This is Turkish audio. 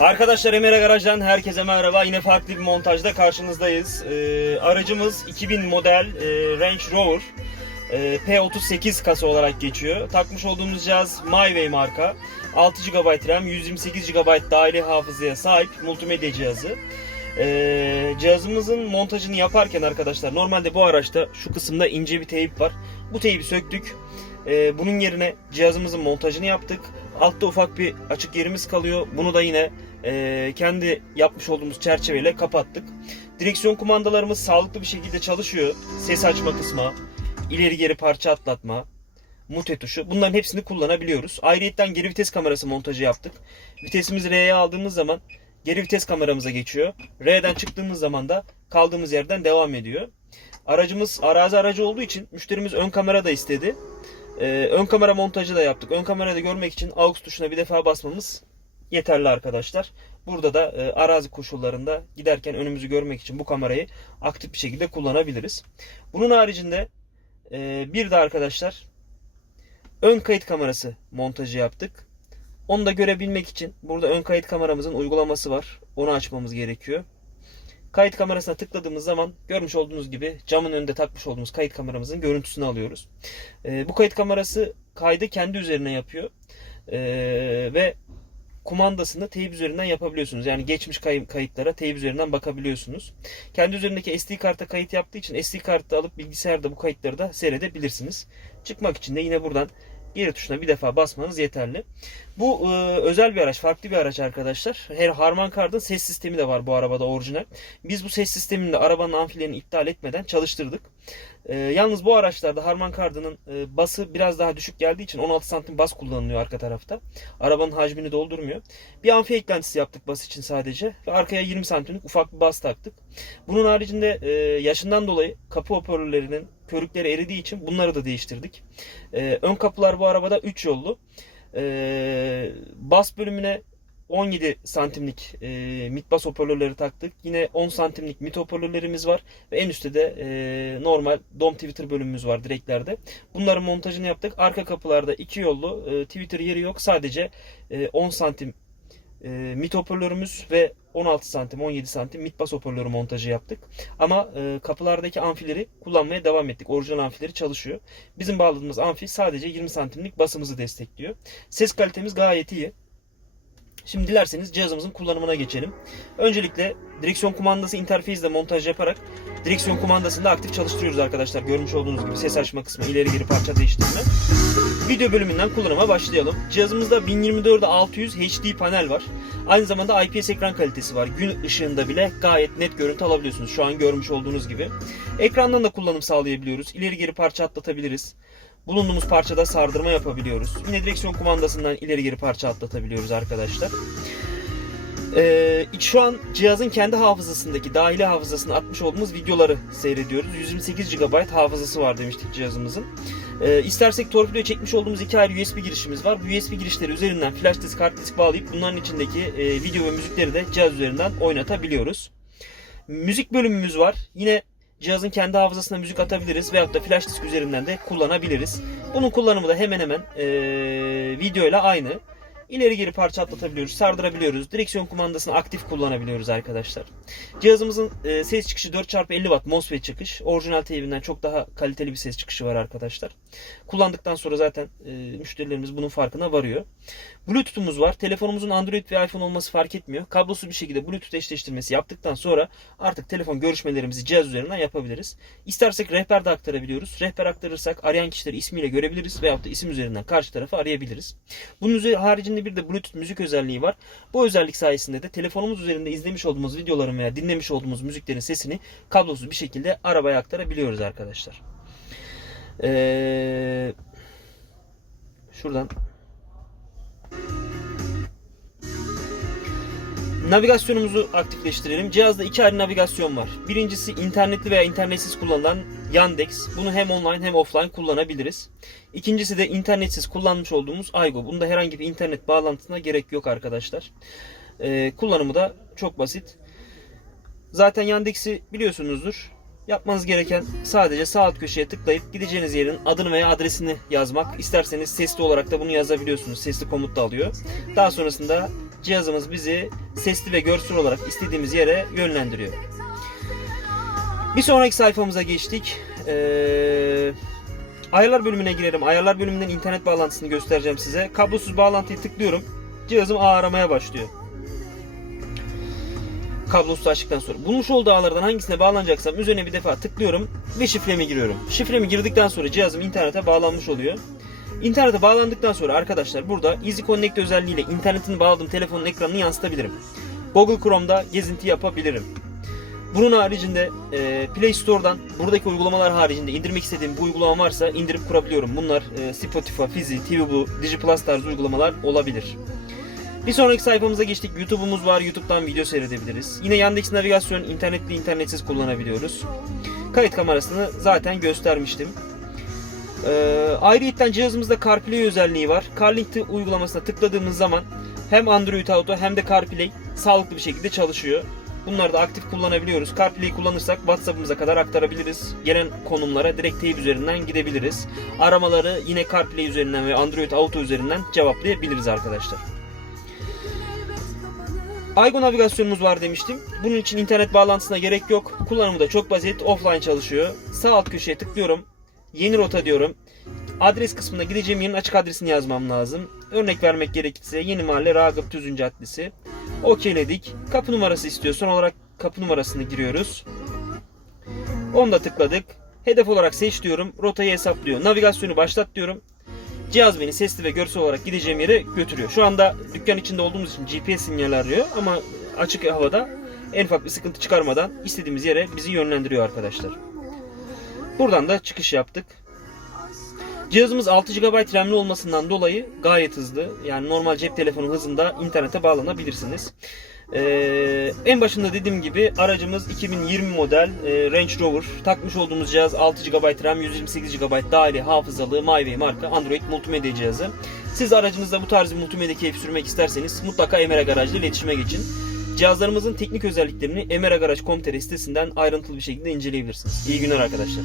Arkadaşlar Emre Garaj'dan herkese merhaba. Yine farklı bir montajda karşınızdayız. Ee, aracımız 2000 model e, Range Rover e, P38 kasa olarak geçiyor. Takmış olduğumuz cihaz MyWay marka. 6 GB RAM, 128 GB dahili hafızaya sahip multimedya cihazı. Ee, cihazımızın montajını yaparken arkadaşlar normalde bu araçta şu kısımda ince bir teyip var. Bu teybi söktük. Ee, bunun yerine cihazımızın montajını yaptık. Altta ufak bir açık yerimiz kalıyor. Bunu da yine e, kendi yapmış olduğumuz çerçeveyle kapattık. Direksiyon kumandalarımız sağlıklı bir şekilde çalışıyor. Ses açma kısmı, ileri geri parça atlatma, mute tuşu. Bunların hepsini kullanabiliyoruz. Ayrıyetten geri vites kamerası montajı yaptık. Vitesimizi R'ye aldığımız zaman geri vites kameramıza geçiyor. R'den çıktığımız zaman da kaldığımız yerden devam ediyor. Aracımız arazi aracı olduğu için müşterimiz ön kamera da istedi. Ee, ön kamera montajı da yaptık. Ön kamerada görmek için AUX tuşuna bir defa basmamız yeterli arkadaşlar. Burada da e, arazi koşullarında giderken önümüzü görmek için bu kamerayı aktif bir şekilde kullanabiliriz. Bunun haricinde e, bir de arkadaşlar ön kayıt kamerası montajı yaptık. Onu da görebilmek için burada ön kayıt kameramızın uygulaması var. Onu açmamız gerekiyor. Kayıt kamerasına tıkladığımız zaman görmüş olduğunuz gibi camın önünde takmış olduğumuz kayıt kameramızın görüntüsünü alıyoruz. Ee, bu kayıt kamerası kaydı kendi üzerine yapıyor. Ee, ve kumandasını teyip üzerinden yapabiliyorsunuz. Yani geçmiş kay- kayıtlara teyip üzerinden bakabiliyorsunuz. Kendi üzerindeki SD karta kayıt yaptığı için SD kartı alıp bilgisayarda bu kayıtları da seyredebilirsiniz. Çıkmak için de yine buradan geri tuşuna bir defa basmanız yeterli. Bu e, özel bir araç, farklı bir araç arkadaşlar. Her Harman Kard'ın ses sistemi de var bu arabada orijinal. Biz bu ses sistemini de arabanın amfilerini iptal etmeden çalıştırdık. E, yalnız bu araçlarda Harman Kard'ın e, bası biraz daha düşük geldiği için 16 santim bas kullanılıyor arka tarafta. Arabanın hacmini doldurmuyor. Bir amfi eklentisi yaptık bas için sadece ve arkaya 20 santimlik ufak bir bas taktık. Bunun haricinde e, yaşından dolayı kapı hoparlörlerinin körükleri eridiği için bunları da değiştirdik. E, ön kapılar bu arabada 3 yollu. E, bas bölümüne 17 santimlik e, mid bas hoparlörleri taktık. Yine 10 santimlik mid hoparlörlerimiz var. Ve en üstte de e, normal dom Twitter bölümümüz var direklerde. Bunların montajını yaptık. Arka kapılarda iki yollu e, Twitter yeri yok. Sadece e, 10 santim e, mid hoparlörümüz ve 16 santim 17 santim mid bas hoparlörü montajı yaptık. Ama e, kapılardaki amfileri kullanmaya devam ettik. Orijinal amfileri çalışıyor. Bizim bağladığımız amfi sadece 20 santimlik basımızı destekliyor. Ses kalitemiz gayet iyi. Şimdi dilerseniz cihazımızın kullanımına geçelim. Öncelikle direksiyon kumandası interfeizle montaj yaparak direksiyon kumandasını da aktif çalıştırıyoruz arkadaşlar. Görmüş olduğunuz gibi ses açma kısmı, ileri geri parça değiştirme. Video bölümünden kullanıma başlayalım. Cihazımızda 1024'e 600 HD panel var. Aynı zamanda IPS ekran kalitesi var. Gün ışığında bile gayet net görüntü alabiliyorsunuz. Şu an görmüş olduğunuz gibi. Ekrandan da kullanım sağlayabiliyoruz. İleri geri parça atlatabiliriz. Bulunduğumuz parçada sardırma yapabiliyoruz. Yine direksiyon kumandasından ileri geri parça atlatabiliyoruz arkadaşlar. Ee, şu an cihazın kendi hafızasındaki dahili hafızasına atmış olduğumuz videoları seyrediyoruz. 128 GB hafızası var demiştik cihazımızın. Ee, istersek torpidoya çekmiş olduğumuz iki ayrı USB girişimiz var. Bu USB girişleri üzerinden flash disk, hard disk bağlayıp bunların içindeki e, video ve müzikleri de cihaz üzerinden oynatabiliyoruz. Müzik bölümümüz var. Yine cihazın kendi hafızasına müzik atabiliriz veyahut da flash disk üzerinden de kullanabiliriz. Bunun kullanımı da hemen hemen e, video ile aynı. İleri geri parça atlatabiliyoruz, sardırabiliyoruz. Direksiyon kumandasını aktif kullanabiliyoruz arkadaşlar. Cihazımızın e, ses çıkışı 4x50 Watt MOSFET çıkış. Orijinal teybinden çok daha kaliteli bir ses çıkışı var arkadaşlar. Kullandıktan sonra zaten e, müşterilerimiz bunun farkına varıyor. Bluetooth'umuz var. Telefonumuzun Android ve iPhone olması fark etmiyor. Kablosuz bir şekilde Bluetooth eşleştirmesi yaptıktan sonra artık telefon görüşmelerimizi cihaz üzerinden yapabiliriz. İstersek rehber de aktarabiliyoruz. Rehber aktarırsak arayan kişileri ismiyle görebiliriz veyahut da isim üzerinden karşı tarafı arayabiliriz. Bunun üzeri- haricinde bir de Bluetooth müzik özelliği var. Bu özellik sayesinde de telefonumuz üzerinde izlemiş olduğumuz videoların veya dinlemiş olduğumuz müziklerin sesini kablosuz bir şekilde arabaya aktarabiliyoruz arkadaşlar. Ee, şuradan Navigasyonumuzu aktifleştirelim. Cihazda iki ayrı navigasyon var. Birincisi internetli veya internetsiz kullanılan Yandex. Bunu hem online hem offline kullanabiliriz. İkincisi de internetsiz kullanmış olduğumuz Aygo. Bunda herhangi bir internet bağlantısına gerek yok arkadaşlar. Ee, kullanımı da çok basit. Zaten Yandex'i biliyorsunuzdur. Yapmanız gereken sadece sağ alt köşeye tıklayıp gideceğiniz yerin adını veya adresini yazmak. İsterseniz sesli olarak da bunu yazabiliyorsunuz. Sesli komut da alıyor. Daha sonrasında cihazımız bizi sesli ve görsel olarak istediğimiz yere yönlendiriyor. Bir sonraki sayfamıza geçtik. Ee, ayarlar bölümüne girelim. Ayarlar bölümünden internet bağlantısını göstereceğim size. Kablosuz bağlantıyı tıklıyorum. Cihazım ağ aramaya başlıyor. Kablosuz açtıktan sonra. Bulmuş olduğu ağlardan hangisine bağlanacaksam üzerine bir defa tıklıyorum ve şifremi giriyorum. Şifremi girdikten sonra cihazım internete bağlanmış oluyor. İnternete bağlandıktan sonra arkadaşlar burada Easy Connect özelliğiyle internetini bağladığım telefonun ekranını yansıtabilirim. Google Chrome'da gezinti yapabilirim. Bunun haricinde e, Play Store'dan buradaki uygulamalar haricinde indirmek istediğim bu uygulama varsa indirip kurabiliyorum. Bunlar e, Spotify, Fizi, TV Blue, DigiPlus tarzı uygulamalar olabilir. Bir sonraki sayfamıza geçtik. YouTube'umuz var. YouTube'dan video seyredebiliriz. Yine Yandex navigasyon internetli internetsiz kullanabiliyoruz. Kayıt kamerasını zaten göstermiştim. Ee, ayrıca cihazımızda CarPlay özelliği var. CarLink uygulamasına tıkladığımız zaman hem Android Auto hem de CarPlay sağlıklı bir şekilde çalışıyor. Bunları da aktif kullanabiliyoruz. CarPlay'i kullanırsak WhatsApp'ımıza kadar aktarabiliriz. Gelen konumlara direkt teyip üzerinden gidebiliriz. Aramaları yine CarPlay üzerinden ve Android Auto üzerinden cevaplayabiliriz arkadaşlar. Aygo navigasyonumuz var demiştim. Bunun için internet bağlantısına gerek yok. Kullanımı da çok basit. Offline çalışıyor. Sağ alt köşeye tıklıyorum. Yeni rota diyorum. Adres kısmına gideceğim yerin açık adresini yazmam lazım. Örnek vermek gerekirse Yeni Mahalle Ragıp Tüzün Caddesi. Okeyledik. Kapı numarası istiyor. Son olarak kapı numarasını giriyoruz. Onu da tıkladık. Hedef olarak seç diyorum. Rotayı hesaplıyor. Navigasyonu başlat diyorum. Cihaz beni sesli ve görsel olarak gideceğim yere götürüyor. Şu anda dükkan içinde olduğumuz için GPS sinyali arıyor ama açık havada en ufak bir sıkıntı çıkarmadan istediğimiz yere bizi yönlendiriyor arkadaşlar. Buradan da çıkış yaptık. Cihazımız 6 GB RAM'li olmasından dolayı gayet hızlı. Yani normal cep telefonu hızında internete bağlanabilirsiniz. Ee, en başında dediğim gibi aracımız 2020 model e, Range Rover. Takmış olduğumuz cihaz 6 GB RAM, 128 GB dahili hafızalı MyWay marka Android multimedya cihazı. Siz aracınızda bu tarz bir multimedya keyfi sürmek isterseniz mutlaka Emera Garaj ile iletişime geçin. Cihazlarımızın teknik özelliklerini emeragaraج.com.tr sitesinden ayrıntılı bir şekilde inceleyebilirsiniz. İyi günler arkadaşlar.